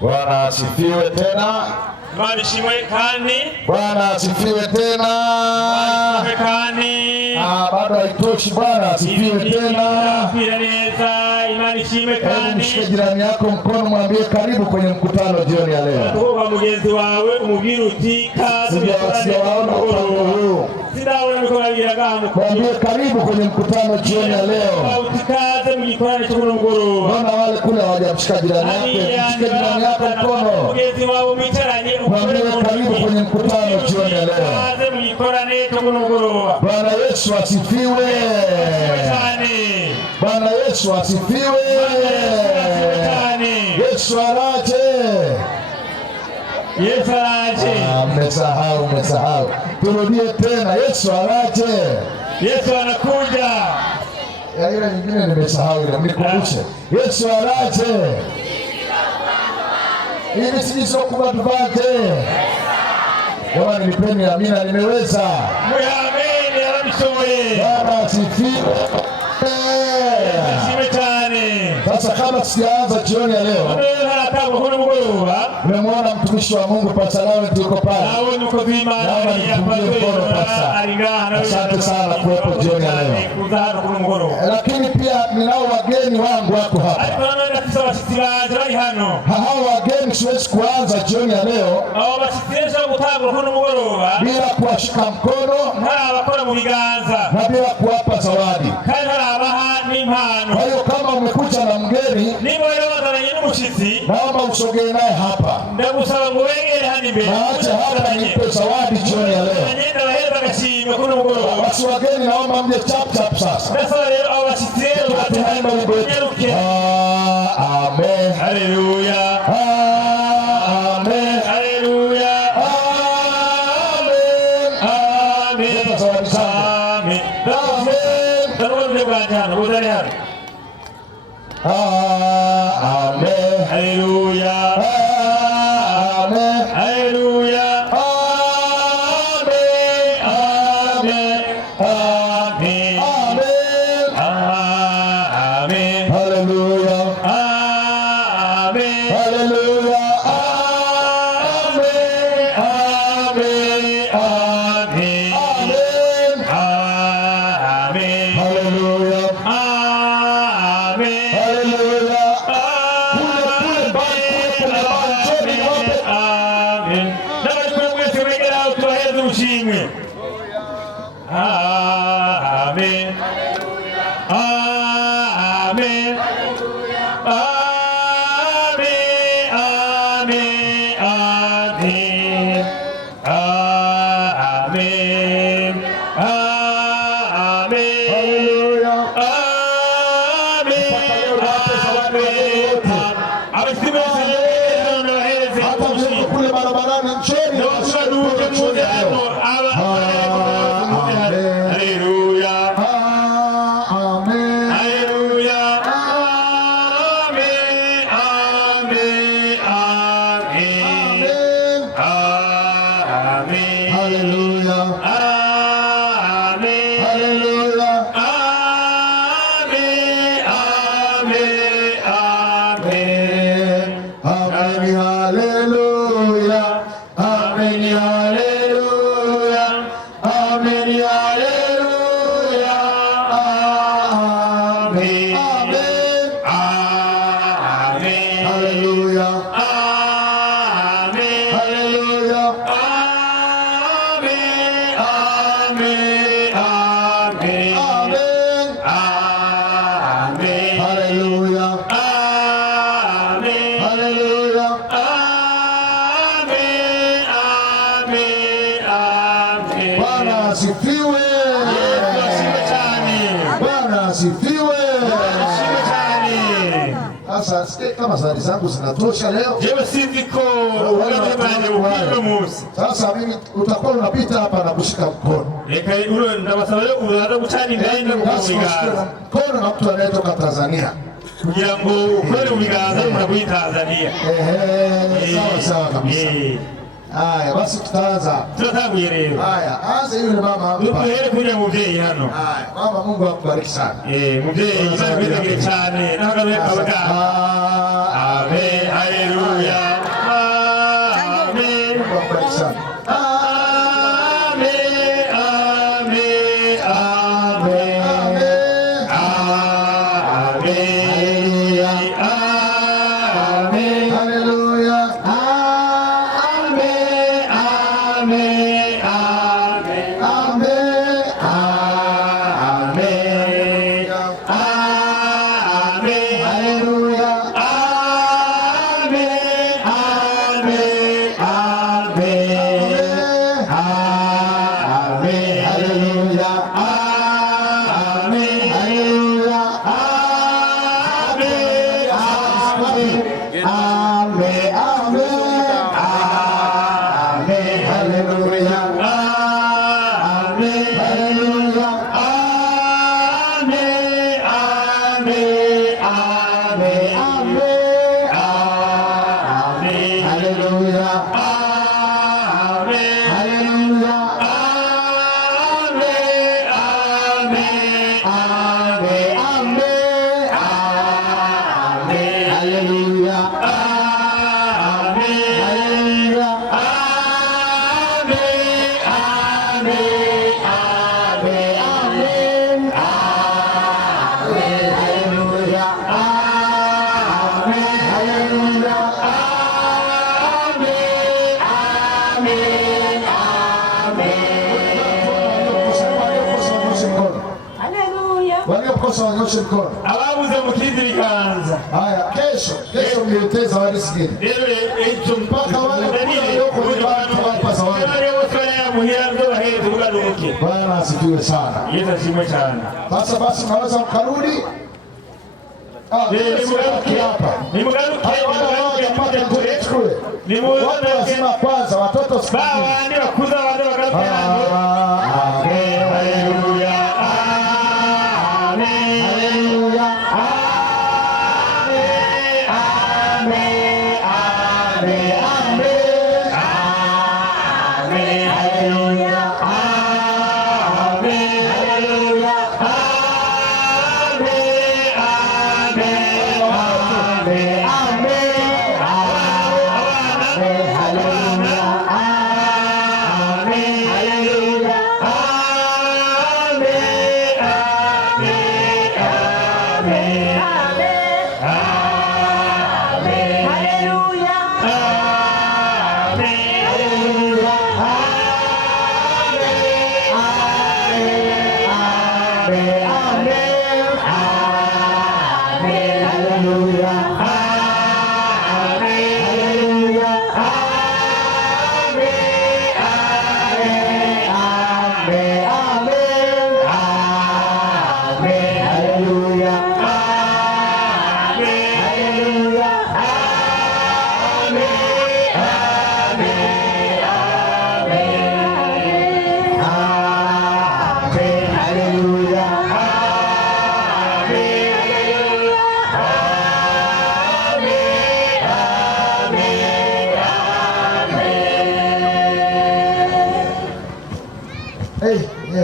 Bwana asifiwe tena. Bwana asifiwe tena. Bado haitoshi. Bwana asifiwe tena. Mshike jirani yako mkono, mwambie karibu kwenye mkutano jioni ya leo. Mwambie karibu kwenye mkutano jioni ya leo. Naona wale kule hawajamshika jirani yako. Mshike jirani yako mkono, mwambie karibu kwenye mkutano jioni ya leo. Bwana Yesu asifiwe. Bwana Yesu asifiwe. Yesu araje. Yesu araje. Umesahau. Turudie tena. Yesu araje. Yesu anakuja. Ile nyingine nimesahau, ile mnikumbushe. Yesu araje. Hivi sisi kwa tupate. Jamani, nipeni amina, nimeweza. Amina, anamshoe. Bwana asifiwe. Sasa kama sijaanza jioni ya leo, nimemwona mtumishi wa Mungu Pastor Laurent yuko pale. Asante sana kuwepo jioni ya leo. Lakini pia ninao wageni wangu wako hapa. Hao wageni siwezi kuanza jioni ya leo bila kuwashika mkono na bila kuwapa zawadi. Kwa hiyo kama umekuja na mgeni, naomba usogee naye hapa. Naache hapa nipe zawadi jioni ya leo. Basi wageni naomba mje chap sasa. Amen. Haleluya. Amen. Haleluya. Amen. Amen. Amen. Haleluya. Amen. Haleluya. Amen. Amen. Amen. Amen. Haleluya. Amen. Haleluya. Amen. Amen. Amen. Amen. Haleluya. Amen. Haleluya. Amen. Amen. Amen. Kule barabarani nchoni. Bwana asifiwe. Bwana asifiwe. Sasa kama zawadi zangu zinatosha leo. Sasa mimi utakuwa unapita hapa na kushika mkono. Mkono na mtu anayetoka Tanzania. Sawa kabisa. Haya basi tutaanza. Haya, anza yule mama hapa. Haya, mama Mungu akubariki sana. Amen. Haleluya. Amen. Amen. Amen. Hallelujah. Amen. Hallelujah. Amen. Amen. Amen. Amen. Amen. Hallelujah. Amen. Hallelujah. Waliokosa wanyoshe mkono. Ababuze mukizi bikanza. Haya, kesho mniletee zawadi zingine. Mpaka wale walioko kwenye watu wa zawadi. Bwana asifiwe sana. Yesu asifiwe sana. Sasa basi mnaweza mkarudi. Watu wazima kwanza, watoto sikuzini.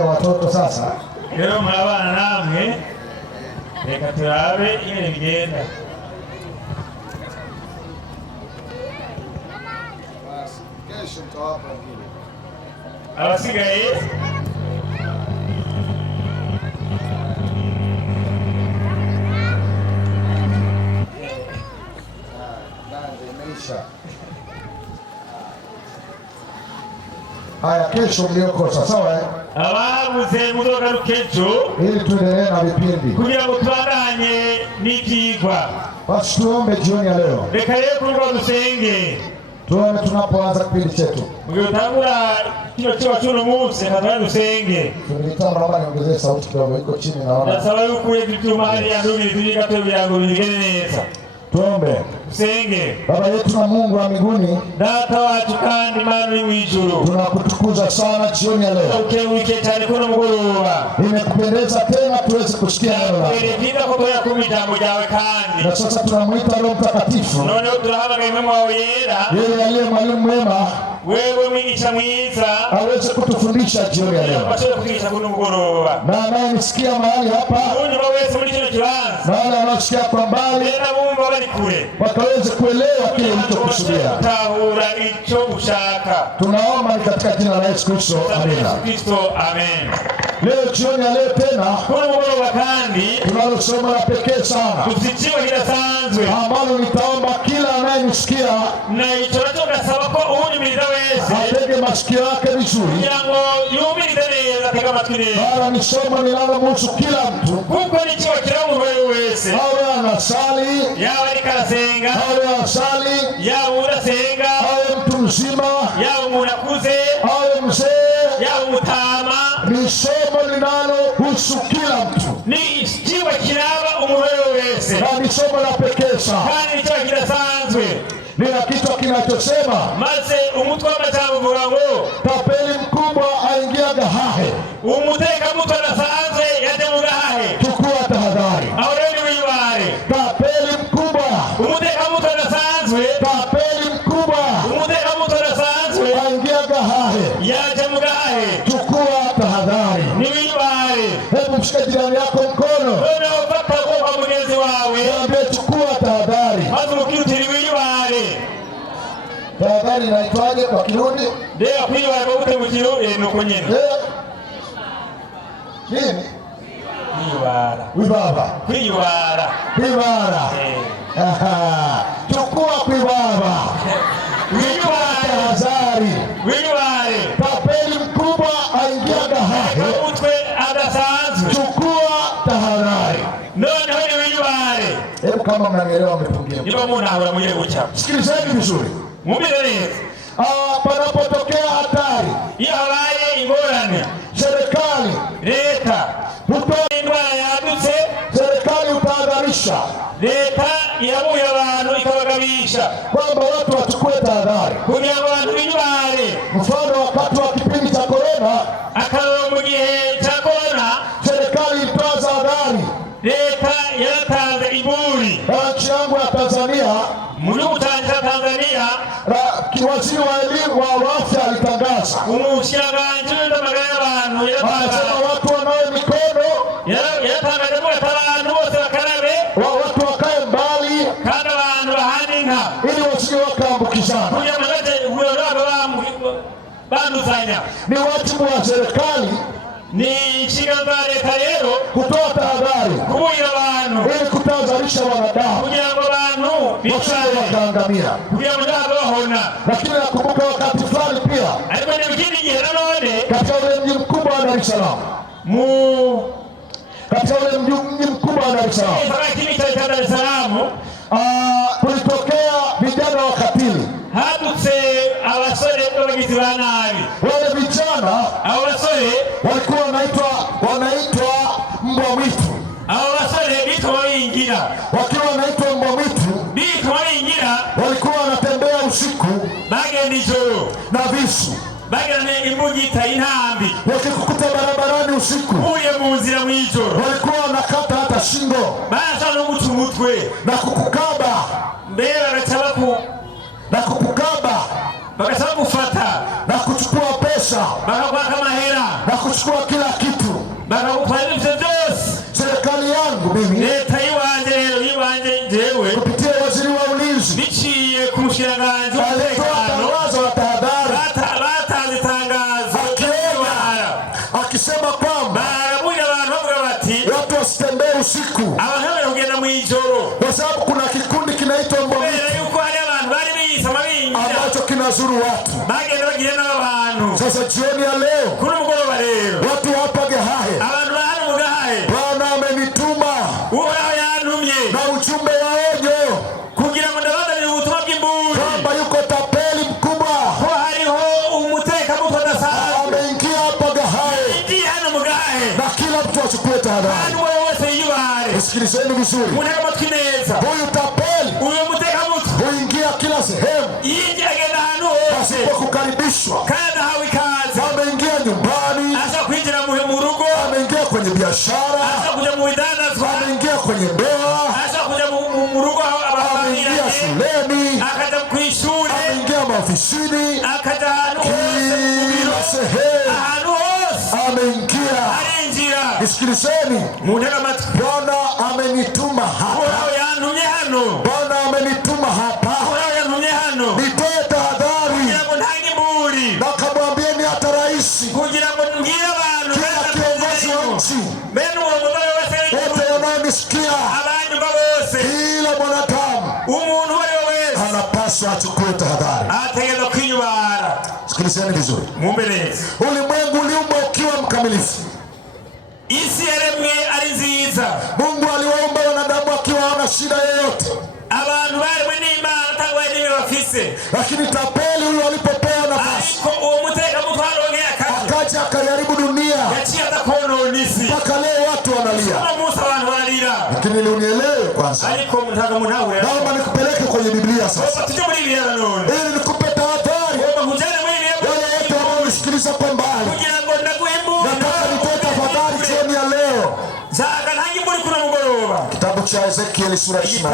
Watoto sasa leo mnabana namwe reka turabe ingene bigenda. Kesho mtawapa wengine. Abasigaye haya, kesho mliokosa sawa eh? Ababuze muzogaruke ejo ili tuendelee na vipindi kugira ngo tubandanye n'ivyigwa. Basi tuombe jioni ya leo. Reka rero kurugo dusenge tuombe tunapoanza kipindi chetu. Mugitangura kino cyo cy'uno munsi kandi dusenge. Tunitamba naomba niongezee sauti kidogo, iko chini naona. Nasaba yuko uye kituma hali ya ndugu tuliga tu byango bigene neza. Tuombe. Usenge. Baba yetu na Mungu wa mbinguni, data wacu kandi Mana uri mwijuru, tunakutukuza sana jioni ya leo. Ukewike cyane kuno mugoroba. Nimekupendeza tena tuweze kusikia neno lako. Ndio kwa toya kumijambo jawe kandi. Na sasa tunamuita Roho Mtakatifu. None turahamagaye mwe wawe yera. Yeye aliye mwalimu mwema, wewe mwigisha mwiza, aweze kutufundisha jioni ya leo. Bashobora kugisha kuno mugoroba. Na anayesikia mahali hapa, unyuma wese muri kino kibanza. Na wale wanaosikia kwa mbali, na bumva bari kure, wakaweze kuelewa kile ulichokusudia. Tahura icho ushaka. Tunaomba katika jina la Yesu Kristo. Amina. Kristo, amen. Leo jioni ya leo tena kuna mugoroba kandi tunalo somo la pekee sana. Tusichiwe kidasanzwe. Ambalo nitaomba kila anayenisikia na ichoracho gasaba ko unyumiriza wese atege masikio yake vizuri. Yango yumirize neza tega matwi neza. Bana ni somo linalomhusu kila mtu. Kuko ni chiwa kila mtu wese. Awe anasali, yawe nikarasenga, awe anasali, yawe urasenga, awe mtu mzima, yawe munakuze, awe mzee, yawe mutama. Ni somo linalohusu kila mtu. Ni chiwa kiraba umuntu wese. Na ni somo la pekee sana. Kandi chiwa kidasanzwe. umutwe. Lina kichwa kinachosema maze umutwe w'amajambo uvuga ngo tapeli mkubwa aingia gahahe. Umutekamutwe adasanzwe yaje mu gahahe. Chukua tahadhari. Aho rero ni wibare. Tapeli mkubwa. Umutekamutwe adasanzwe. Tapeli mkubwa. Umutekamutwe adasanzwe aingia gahahe. yaje mu gahahe. Chukua tahadhari. Ni wibare. Hebu mshike jirani yako mkono. Wewe upata kwa mwenzi wawe. Mwambie chukua tahadhari. Hapo ukirudi wibare. Tahadhari inaitwaje kwa Kirundi? Ndio kwibare bute mu Kirundi nuko nyene. Nini? Kwibara. Kwibaba. Kwibara. Kwibara. Aha. Chukua kwibaba. Tahadhari. Wibare. Tapeli mkubwa aingia gahahe. Umutwe adasanzwe. Chukua tahadhari. None wewe wibare. Hebu kama mnaelewa mmepungia. Niba munahura muje guca. Sikilizeni vizuri. Mumilele. Panapotokea hatari. Iyo habaye ingorane. Serikali. Leta. Hutoa indwara yadutse. Serikali utahadharisha. Leta irabuye abantu ikabagabisha. Kwamba watu wachukue tahadhari. Kugira ngo abantu bibare. Mfano wakati wa kipindi cha corona. Akaroro mu gihe cha corona. Serikali ilitoa tahadhari. Leta yaratanze iburi. Nchi yangu ya Tanzania. Muri utanza Tanzania. Waziri wa elimu wa afya alitangaza. Umushyiranganje w'amagara y'abantu anasema watu wanawe mikono. Yaratangaje ko abantu bose bakarabe. Watu wakae mbali. Kandi abantu bahaninka. Ili wasije wakaambukizana. Kugira ngo banduzanya. Ni wajibu wa serikali. Ni inshingano za leta rero kutoa tahadhari. Kubuira abantu. Ili kutahadharisha wanadamu. Kugira ngo abantu wasije wakaangamia. Kugira ngo bahona. Lakini nakumbuka wakati fulani pia. Alikuwa ni mkini none. Katika ule mji mkubwa wa Dar es Salaam. Katika ule mji mkubwa wa Dar es Salaam. Katika Dar es Salaam. Kulitokea vijana wakatili. Hadutse abasore b'abagizi ba nabi. Wale vijana abasore walikuwa wanaitwa mbwa mwitu. Abasore bitwa bayingira. Wakiwa wanaitwa mbwa mwitu. Bitwa bayingira. Walikuwa wanatembea usiku. Bagenda ijoro. Na visu. Bagenda imbugita intambi. Wakikukuta barabarani usiku. Uye mu nzira mu ijoro. Walikuwa wanakata hata shingo. Basa no guca umutwe. Na kukukaba. Mbere bagacabaku. Na kukukaba. Bakasaba gufata. Na kuchukua pesa. Bakakwaka amahera. Na kuchukua kila kitu. Bakakutwara ibyo byose. Serikali yangu mimi. Leta yiwanje jewe. Kupitia waziri wa ulinzi. Biciye ku mushiranganje w'umutekano. Batanze itangazo. Akisema kwamba barabuye abantu bavuga bati watu wasitembee usiku. Abantu bari kugenda mu ijoro. Kwa sababu kuna kikundi kinaitwa mbwa mwitu. Yuko hari abantu bari biyisa mabingira. Ambacho kinazuru watu. Bagenda bagiye n'abantu. Sasa jioni ya leo. Kuri mugoroba rero. Watu hapa Gahahe. Abantu bahari mu Gahahe. Bwana amenituma. Uhoraho yantumye. Na ujumbe wa onyo. Kugira ngo ndabazanire ubutumwa bw'imburi. Kwamba yuko tapeli mkubwa. Ko hariho umutekamutwe adasanzwe. Ameingia hapa Gahahe. Ingia hano mu Gahahe. Na kila mtu achukue tahadhari. Kandi wewe wese yibare. Sikilizeni vizuri. Munega amatwi neza. Huyu tapeli. Uyo mutekamutwe. Huingia kila sehemu. Yinjira agenda ahantu hose. Pasipo kukaribishwa. Kandi ahawe ikaze. Ameingia nyumbani. Asa kwinjira mu rugo. Ameingia kwenye biashara. Asa kuja mu bidandazwa. Ameingia kwenye ndoa. Asa kuja mu rugo ameingia shuleni. Akaja kw'ishure. Ameingia maofisini. Akaja ahantu kila sehemu. Ahantu hose. Ameingia. Arinjira. Nisikilizeni. Munega amatwi. Bwana amenituma hapa. Uhoraho yantumye hano. Bwana amenituma hapa. Uhoraho yantumye hano. Nitoe tahadhari. Kugira ngo ntange imburi. Na kamwambieni hata rais. Kugira ngo mbwire abantu. Kila kiongozi wa nchi. Bene uongozi wese. Wote wanaonisikia. Abanyumva bose. Kila mwanadamu. Umuntu uwo wese. Anapaswa achukue tahadhari. Ategerezwa kwinyubara. Sikilizeni vizuri. Mumbeleze. Ulimwengu uliumbwa ukiwa mkamilifu. Isi yaremwe ari nziza. Mungu aliwaumba wanadamu akiwa hana shida yoyote. Abantu baremwe n'Imana atangwa n'ibyo bafise. Lakini tapeli huyo alipopewa nafasi. Ariko uwo mutekamutwe arongera akaja akajaribu dunia. Yaciye atakonona isi. Mpaka leo watu wanalia. Uno munsi abantu bararira. Lakini unielewe kwanza. Ariko mutaga munahura. Naomba nikupeleke kwenye Biblia sasa. Ili nikupe tahadhari. Wale wote wanaonisikiliza kwa mbali. Nataka nitoe tahadhari jioni ya leo. Kitabu cha Ezekiel sura 28.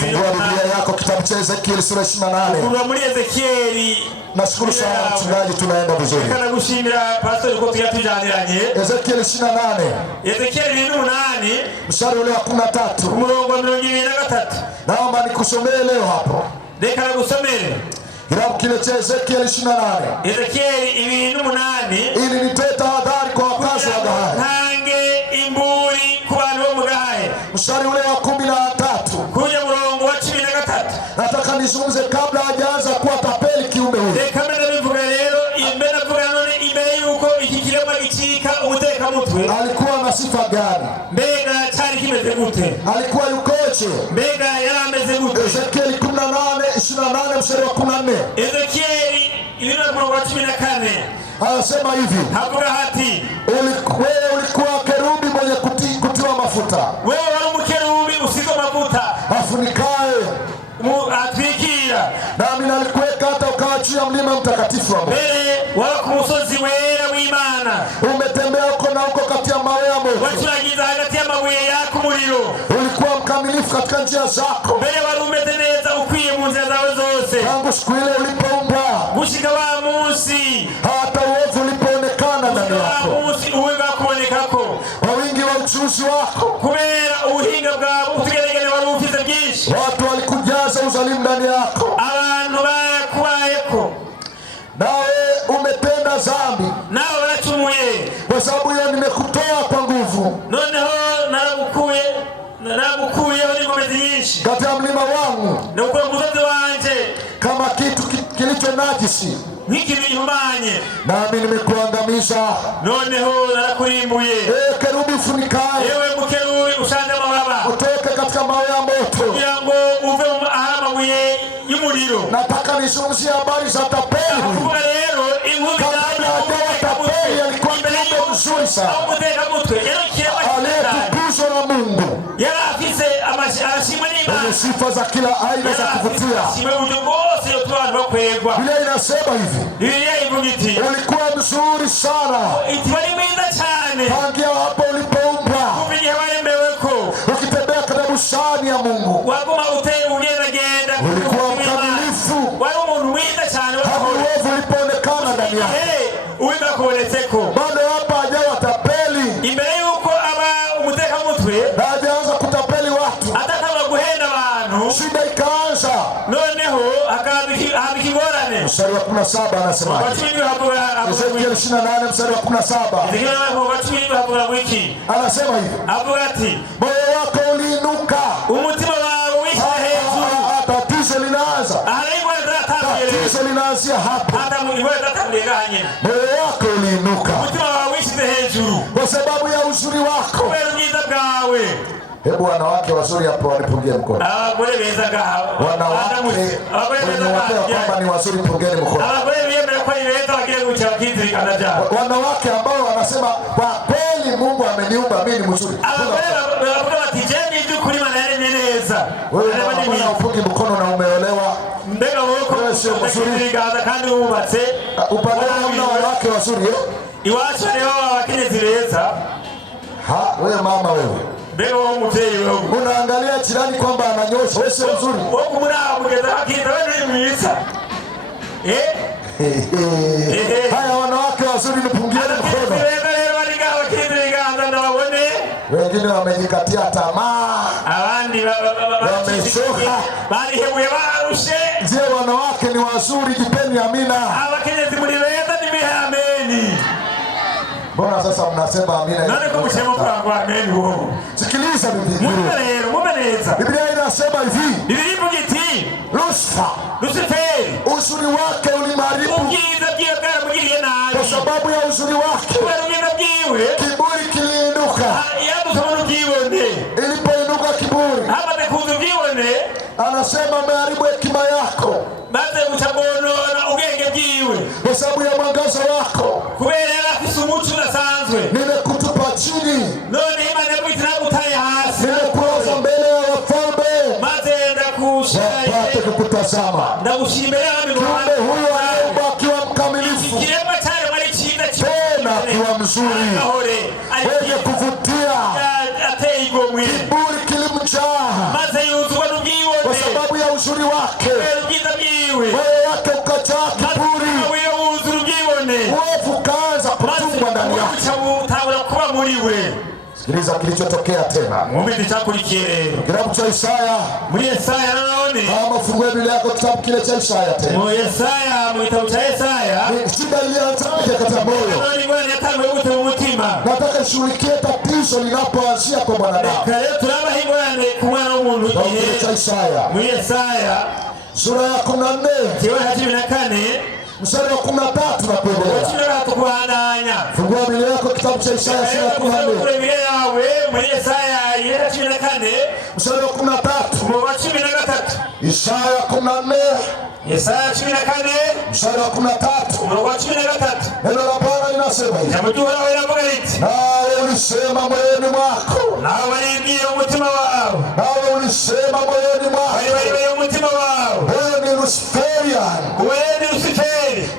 Fungua Biblia yako, kitabu cha Ezekiel sura 28. Nashukuru sana mchungaji, tunaenda vizuri. Ezekiel 28. Mstari ule wa 13. Naomba nikusomee leo hapo. Kitabu kile cha Ezekiel 28. Ili nitoe tahadhari kwa wakazi wa Gahayi. Mstari ule wa 13. Nataka nizungumze kabla hajaanza kuwa tapeli kiumbe huyu. Alikuwa na sifa gani? Alikuwa yukoje? Ezekiel 28:28 mstari wa 14. Anasema hivi. Wewe ulikuwa kerubi mwenye kutiwa mafuta. Afunikaye. Nami nalikuweka hata ukaachia mlima mtakatifu wa Mungu. Umetembea huko na huko kati ya mawe ya moto. Ulikuwa mkamilifu katika njia zako. Tangu siku ile ulipoumbwa hata uovu ulipoonekana ndani yako. Kwa wingi wa ujuzi wako watu walikujaza uzalimu ndani yako. Nawe umetenda dhambi. Kwa sababu hiyo nimekutoa kwa nguvu kati ya mlima wangu kama kitu kilicho najisi, nami nimekuangamiza. Kerubi funikaye, utoke katika mawe ya moto. Nataka nizungumzie habari za tapeli. Kabla hajawa tapeli alikuwa kiumbe mzuri sana, aliyetukuzwa na Mungu, mwenye sifa za kila aina za kuvutia. Biblia inasema hivi, ulikuwa mzuri sana tangia hapo ulipoumbwa, ukitembea katika bustani ya Mungu. Ulikuwa mkamilifu, hapo uovu ulipoonekana ndani yako. Bado hapa hajawa tapeli, na hajaanza kutapeli watu. Shida ikaanza. Mstari wa 17 anasema, Ezekiel 28 mstari wa 17 anasema hivi, moyo wako uliinuka. Tatizo linaanza. Tatizo linaanzia hapa. Moyo wako uliinuka kwa sababu ya uzuri wako. Hebu wanawake wazuri hapo wanipungie mkono. Wanawake wenye wapea kwamba ni wazuri, pungeni mkono. Wanawake ambao wanasema kwa kweli Mungu ameniumba mimi ni mzuri. Wewe mbona upungi mkono na umeolewa? Wewe sio mzuri. Upande wa wanawake wazuri wewe mama wewe. Unaangalia jirani kwamba ananyosha, wewe sio mzuri. Haya wanawake wazuri nipungieni mkono. Wengine wamejikatia tamaa, wamechoka. Je, wanawake ni wazuri? Jipeni amina. Mbona sasa mnasema amina? Sikiliza Biblia. Biblia inasema hivi, Lucifer uzuri wake ulimharibu. Kwa sababu ya uzuri wake kiburi kiliinuka. Ilipoinuka kiburi, anasema ameharibu hekima yako kwa sababu ya mwangaza wako. Nimekutupa chini, nimekuweka mbele ya wafalme wapate kukutazama. Kiumbe huyo aliumbwa akiwa mkamilifu, tena akiwa mzuri, wenye kuvutia, kiburi kilimjaa kwa sababu ya uzuri wake, moyo wake ukajaa kiburi, uovu ukaanza kutumwa ndani yake. Sikiliza kilichotokea tena. Kitabu cha Isaya. Kama fungue Biblia yako kitabu kile cha Isaya tena. Shida ilianza katika moyo. Nataka shughulikie tatizo linapoanzia kwa mwanadamu. Kitabu cha Isaya. Sura ya 14. Mstari wa 13 na kuendelea. Fungua Biblia yako kitabu cha Isaya sura ya 14. Mstari wa 13. Isaya 14. Mstari wa 13. Neno la Bwana linasema hivi. Nawe ulisema moyoni mwako. Nawe ulisema moyoni mwako. Wewe ni Luciferian.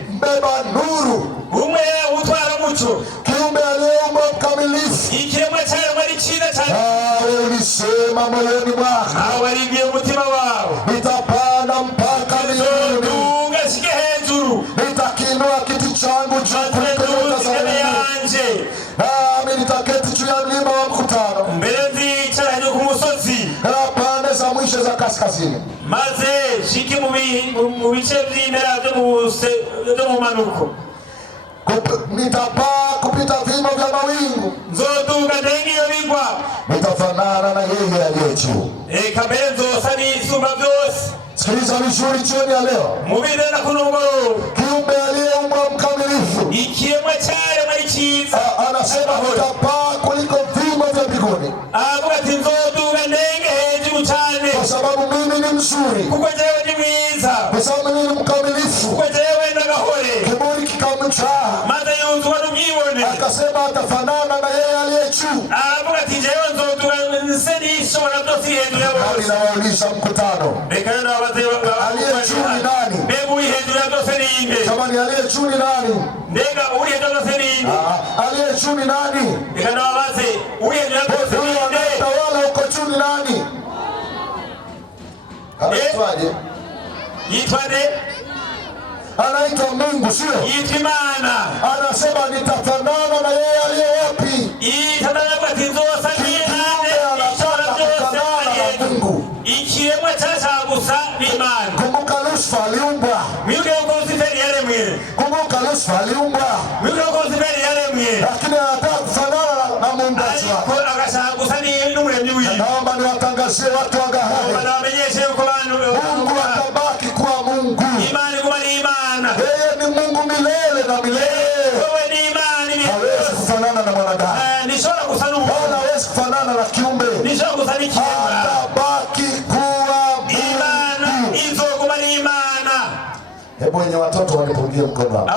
Mbeba nuru. Kiumbe aliyeumbwa mkamilifu. Nawe ulisema moyoni mwako. Nitapanda mpaka mbinguni. Nitakiinua kiti changu juu kuliko nyota za mbinguni. Nami nitaketi juu ya mlima wa mkutano, na pande za mwisho za kaskazini. Nitapaa kupita vimo vya mawingu. Nitafanana na yeye aliye juu. Sikiliza vizuri jioni ya leo. Kiumbe aliyeumbwa mkamilifu anasema nitapaa kuliko vimo vya mbinguni, kwa sababu mimi ni mzuri, kwa sababu mimi ni mkamilifu. Kiburi kikamjaa, akasema atafanana na yeye aliye juu. Ninawauliza mkutano, aliye juu ni nani? Kama ni aliye juu ni nani? Aliye juu ni nani? Huyo anayetawala huko juu ni nani? Anaitwaje? Anaitwa Mungu, sio? Anasema nitafanana na yeye aliye wapi? Kumbuka Lucifer aliumbwa. Kumbuka Lucifer aliumbwa, lakini anataka kufanana na Mungu. Naomba niwatangazie watu wa Gahari, Mungu atabaki kuwa Mungu. Yeye ni Mungu milele na milele. Hawezi kufanana na mwanadamu, wala hawezi kufanana na kiumbe. Atabaki kuwa Mungu. Hebu wenye watoto wanipungie mkono hapo.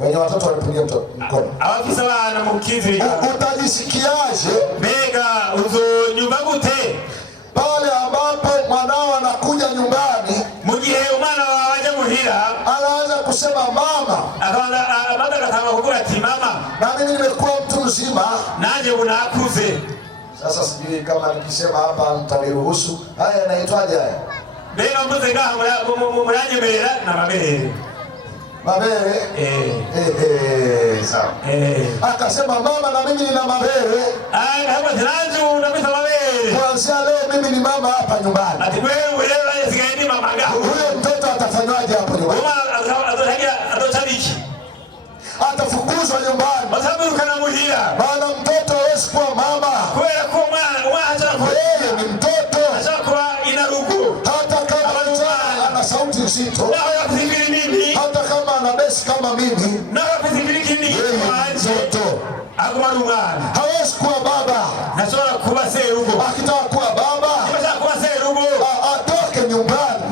Wenye watoto wanipungie mkono. Utajisikiaje pale ambapo mwanao anakuja nyumbani, anaanza kusema mama, na mimi nimekuwa mtu mzima. Sasa sijui kama nikisema hapa mtaniruhusu. Haya yanaitwaje haya? Mabere. Sawa. Akasema mama, na mimi nina mabere. Kuanzia leo mimi ni mama hapa nyumbani. Huyo mtoto atafanywaje hapo nyumbani? Atafukuzwa nyumbani, maana mtoto hawezi kuwa mama. Yeye ni mtoto, hata kama ana sauti nzito, hata kama ana besi kama mimi, yeye ni mtoto, hawezi kuwa baba. Akitaka kuwa baba atoke nyumbani,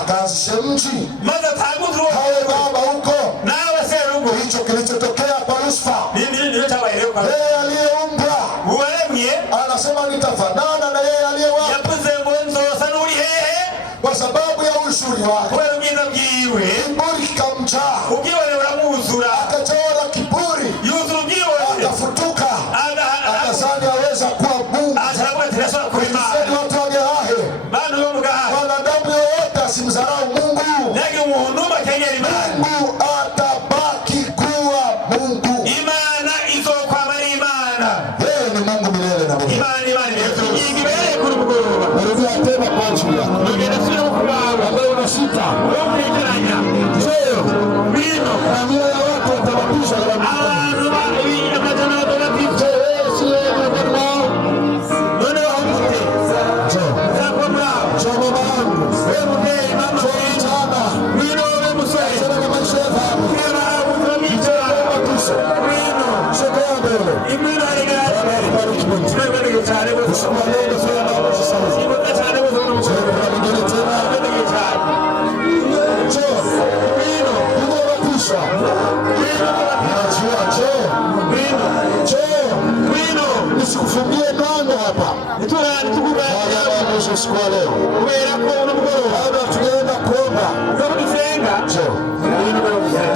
akaanzishe mji, hawe baba huko. Hicho kilichotokea kwa Lucifer. Yeye aliyeumbwa anasema nitafanana na yeye aliye wapi? uzuri wake, kubera ubwiza bwiwe, kiburi kikamjaa, ubwibone buramwuzura, akajawa na kiburi, yuzura ubwibone, akafutuka, akazani aweza kuwa Mungu. ashobora tirashobora kuba Imana. Watu wa Gehazi, bantu bo mu Gehazi, wanadamu yoyote asimdharau Mungu, nage umuntu bakengera Imana, Mungu atabaki kuwa Mungu. Imana izokwama ari Imana. Yeye ni Mungu milele na milele. Imana ibereye kuri mugoroba. Narudia tena kwa ajili yako. Ugenda sura kubaga Ambayo unasita. wewe unekeranya Leo bino familia ya watu watabakishwa na Mungu. abantu babiye amajana y'abatatu Yesu yeye ni Mungu. none wamute zako bravo Choma wangu. wewe mugei mama Choma. bino wewe musore Sasa na maisha yako. kera abuzamicha bino Sogea mbele. ibino aligara Bariki Mungu. twebwe cyane gusa Leo sio na maisha sana. ibuka cyane gusa no musore Mwingine tena. twebwe cyane Njoo. bino Mungu anakushwa. bino Najua njoo. bino Njoo. bino Nisikufungie mlango hapa. nitugani tukugana Baba mwisho siku ya leo. kubera ko n'umugoroba Baba tunaenda kuomba. zo dusenga Njoo.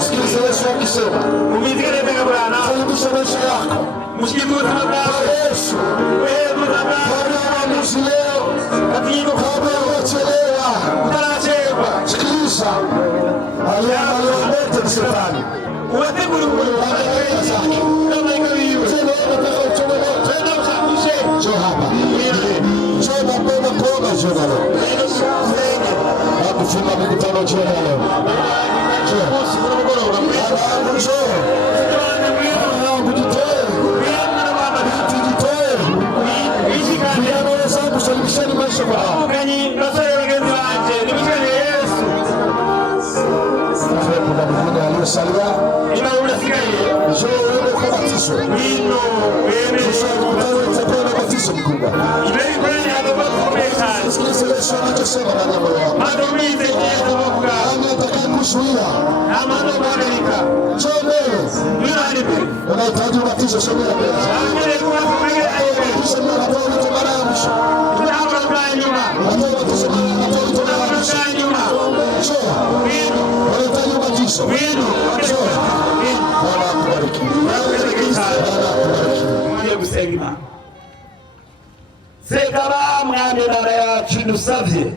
Sikiliza Yesu akisema. umizigere tega burana Salimisha maisha yako. mushikimu ubuzima bwawe Yesu. wewe ubuzima bwawe Kabla ya maamuzi leo. katigo Kabla ya kuchelewa. utarachegwa Sikiliza. Aliyomleta ni Shetani. uwategura umugoroba Anaenda zake. n'amarika wiwe Tena unataka uchomele. tenda usangushe Njoo hapa. Njoo na mbona kuomba njoo na leo. Na kufunga mikutano njoo na leo. Njoo. Alamu njoo. Alamu jitoe. Tujitoe. Vijana wenzangu salimisheni maisha kwa hao. basore bagenzi banje nimujane Yesu Kuna mwingine aliyesalia. niba urasigaye Njoo uende ukabatizwe. bino wewe Kisha mkutano utakuwa na batizo mkubwa. iberi kweli hagomba gukomeye cyane Sikiliza Yesu anachosema ndani ya moyo wako. maze umize Yesu bavuga Nani atakayekuzuia? nta mpamvu yo guhagarika Njoo mbele. ntunanirwe Unahitaji ubatizo, sogea mbele. ntangereye kuba kumenya ayobe Kisha Mungu anatoa wito mara ya mwisho. ntabwo bwa nyuma Anatoa ubatizo mara anatoa wito mara ya ntabwo mwisho. bwa nyuma Njoo. bino Unahitaji ubatizo. bino Njoo. Bwana akubariki. urakwezeke cyane Bwana akubariki. mugiye gusenga Imana sekaba mwami Imana yacu dusavye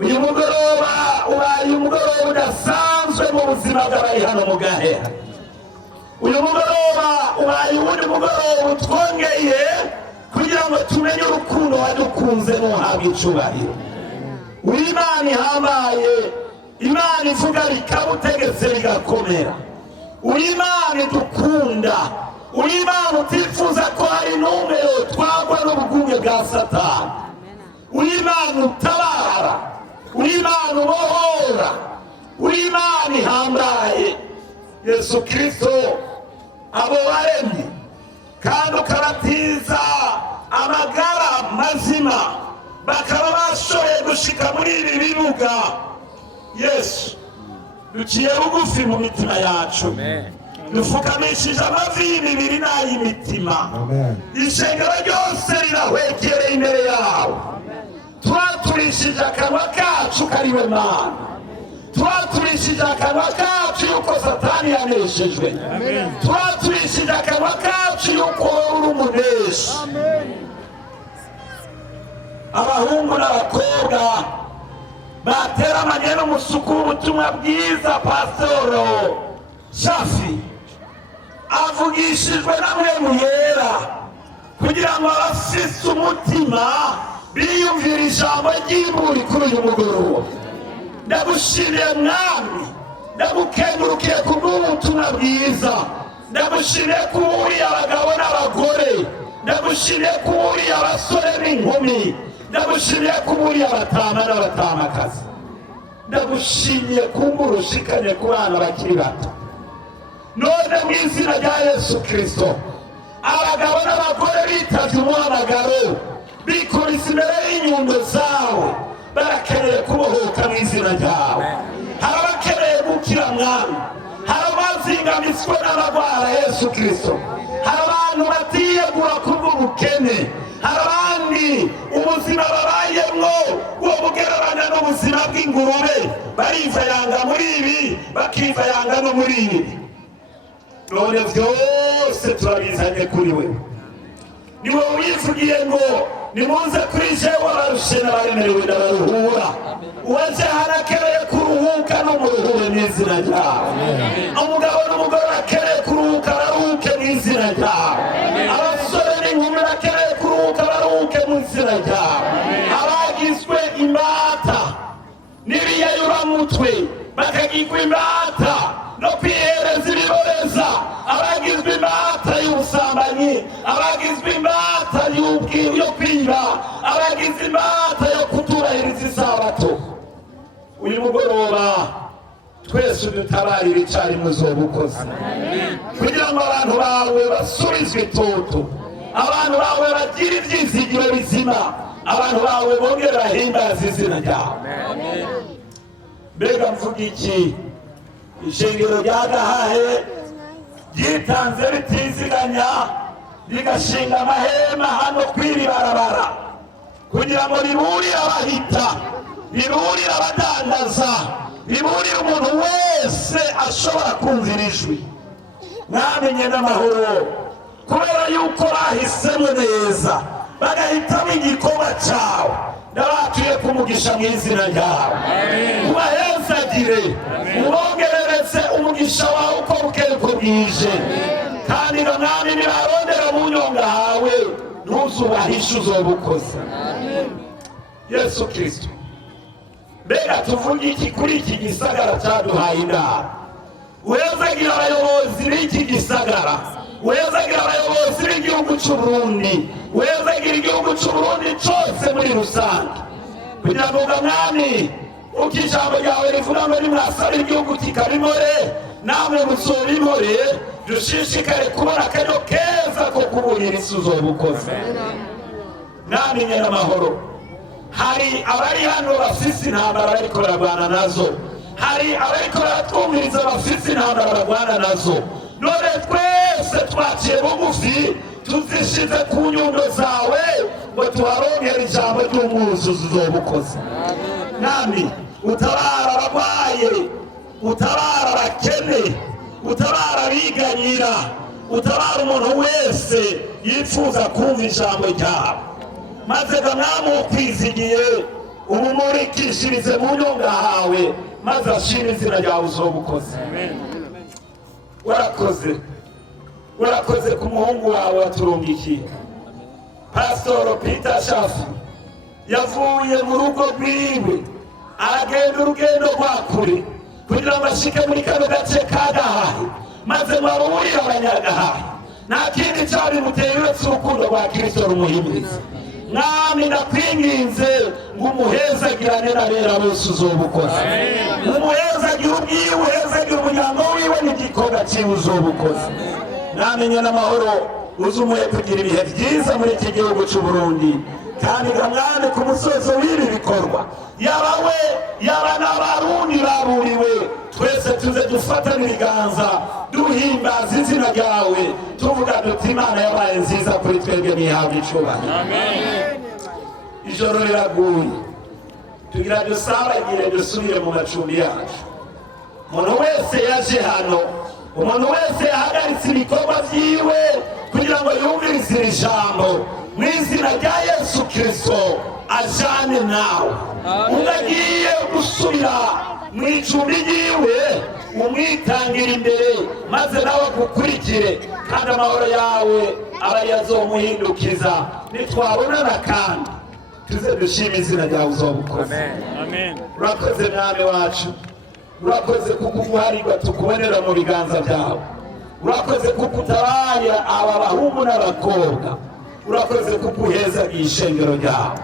uyu mugoroba ubaye umugoroba udasanzwe mu buzima bw'abari hano mu Gaheha. Uyu mugoroba ubaye uwundi mugoroba utwongeye kugira ngo tumenye urukundo wadukunze n'uhabwa icubahiro. Uri Imana ihambaye, Imana ivuga bikabutegetse bigakomera. Uri Imana idukunda, uri Imana utifuza ko hari n'umwe yotwagwa n'ubugunge bwa Satani. Uri Imana utabara, uri Imana ubohora, uri Imana ihambaye. Yesu Kristo abo waremye kandi ukabatiza amagara mazima bakaba bashoboye gushika muri ibi bibuga. Yesu duciye bugufi mu mitima yacu, dufukamishije amavi y'imibiri n'ay'imitima. Ishengero ryose rirahwegereye imbere yawe. Turaturishije akanwa kacu kariwe Mana, turaturishije akanwa kacu yuko Satani yaneshejwe, turaturishije akanwa kacu yuko uri umuneshi. Abahungu n'abakobwa bateramanye n'umusuku w'ubutumwa bwiza Pasitoro Shafi avugishijwe na Mpwemu Yera kugira ngo abafise umutima biyumvira ijambo ry'imburi kuri uyu mugoroba. Ndagushimiye Mwami, ndagukengurukiye kubw'ubutumwa bwiza, ndagushimiye ko uburiye abagabo n'abagore, ndagushimiye ko uburiye abasore n'inkumi, ndagushimiye ko uburiye abatama n'abatamakazi, ndagushimiye kumbura ushikanye ku bana bakiri bato. None mu izina rya Yesu Kristo, abagabo n'abagore bitavye umuhamagaro bikubise imbere y'inyundo zawe, barakeneye kubohoka mu izina ryawe. Hari abakeneye gukira Mwami, hari abazingamitswe n'abagwara Yesu Kristo, hari abantu batiyegura kubw'ubukene, hari abandi ubuzima babayemwo bwo bugereranya no n'ubuzima bw'ingurube barivayanga muri ibi bakivayanga no muri ibi, none byose turabizanye kuri we. Ni wowe wivugiye ngo nimuze kuri jewe abarushe n'abaremerewe ndabaruhura, uwaje hano akeneye kuruhuka n'umuruhure mu izina ryawe. Umugabo n'umugore bakeneye kuruhuka baruhuke mu izina ryawe. Abasore n'inkumi bakeneye kuruhuka baruhuke mu izina ryawe. Abagizwe imbata n'ibiyayuramutwe bakagirwa imbata no kwihereza ibiboreza, abagizwe imbata y'ubusambanyi, abagizwe imbata yo kwiba, abagizwe imbata yo kutubahiriza isabato, uyu mugoroba twese udutabarire icari muzobukozi, kugira ngo abantu bawe basubizwe itoto, abantu bawe bagire ivyizigiro bizima, abantu bawe bongere bahimbaza izina ryawe. Mbega mvuga iki? Ishengero rya Gahahe ryitanze ritiziganya rigashinga amahema hano kw'iri barabara kugira ngo riburire abahita, riburire abadandaza, riburire umuntu wese ashobora kumvira ijwi. Mwamenye n'amahoro kubera yuko bahisemo neza bagahitamo igikorwa cyawe, ndabatuye kumugisha mu izina ryawe. Ubahezagire, ubongerereze umugisha wawe uko bukeye uko bwije, kandi ngo mwami nibarondera mu nyonga hawe ntuzubahishe uzobukoze. Yesu Kristo, mbega tuvuge iki kuri iki gisagara cyaduhaye indaro? Uhezagira abayobozi b'iki gisagara, uhezagira abayobozi b'igihugu cy'u Burundi, uhezagira igihugu cy'u Burundi cyose muri rusange, kugira ngo mwami uko ijambo ryawe rivuga ngo nimwasaba igihugu kikabimore, namwe muzobimore, dushishikare kubona akaryo keza ko kuburira isi uzobukoze. Mwamenye n'amahoro, hari abari hano bafise intambara bariko bararwana nazo, hari abariko baratwumviriza bafise intambara bararwana nazo, none twese twaciye bugufi tuzishize ku nyundo zawe ngo tuharongere ijambo ry'umwuzuzi uzobukoze. Mwami utabara abarwaye, utabara abakene, utabara abiganyira, utabara umuntu wese yifuza kumva ijambo ryawe, maze ga mwami ukwizigiye umumurikishirize mu nyonga hawe, maze ashime izina ryawe uzobukoze. Warakoze ku muhungu wawe waturungikiye Pastor Peter Shafu, yavuye mu rugo rwiwe aragenda urugendo rwa kure kugira ngo ashike muri kano gace ka Gahahe, maze mwaburire abanyagahahe. Nta kindi cyabimuteye uretse urukundo rwa Kristo rumuhimiriza. Mwami ndakwinginze ngo umuhezagirane n'abera bose uzobukoze, umuhezagire ubwiwe, uhezagire umuryango wiwe n'igikorwa cyiwe uzobukoze. Mwamenye n'amahoro, uzumuye kugira ibihe byiza muri iki gihugu cy'u Burundi, kandi mwami ku musozo w'ibi bikorwa, yaba we yaba n'abarundi baburiwe, twese tuze dufatane ibiganza duhimbaza izina ryawe, tuvuga duti Imana yabaye nziza kuri twebwe, nihabwe icubahiro. Ijoro riraguye, tugira dusabagire dusubire mu macumbi yacu. Umuntu wese yaje hano, umuntu wese yahagaritse ibikorwa byiwe kugira ngo yumvirize iri jambo, mu izina rya Yesu Kristo ajane nawe. Unagiye gusubira mu icumbi ryiwe umwitangira imbere, maze nawe agukurikire, kandi amahoro yawe aba yazomuhindukiza. Nitwabonana kandi tuze dushime izina ryawe uzobukoze. Urakoze mwami wacu, urakoze kuko uguharirwa tukubonera mu biganza byawe, urakoze kuko utabara aba bahungu n'abakobwa, urakoze kuko uhezagiye ishengero ryawe,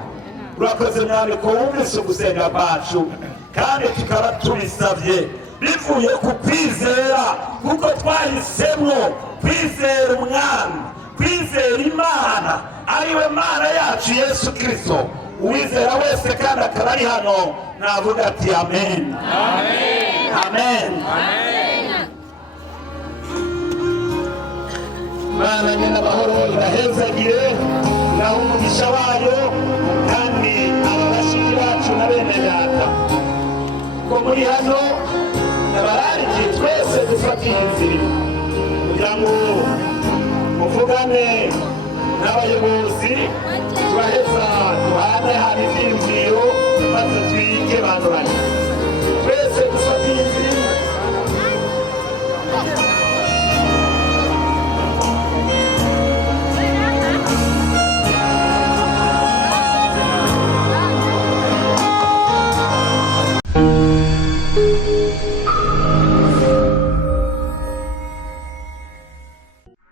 urakoze mwami ko wumvise ugusenga kwacu, kandi tukaba tubisabye bivuye ku kwizera, kuko twahisemo kwizera umwami, kwizera Imana ariwe Mana yacu Yesu Kristo. Uwizera wese kandi akaba ari hano navuga ati amen, amen, amen, amen. Mana nyina amahoro irahezagire, naho umugisha wayo, kandi ababashiki bacu na bene data muri hano nabararikiye twese dufatiye inzira kugira ngo muvugane n'abayobozi turaheza duhane hane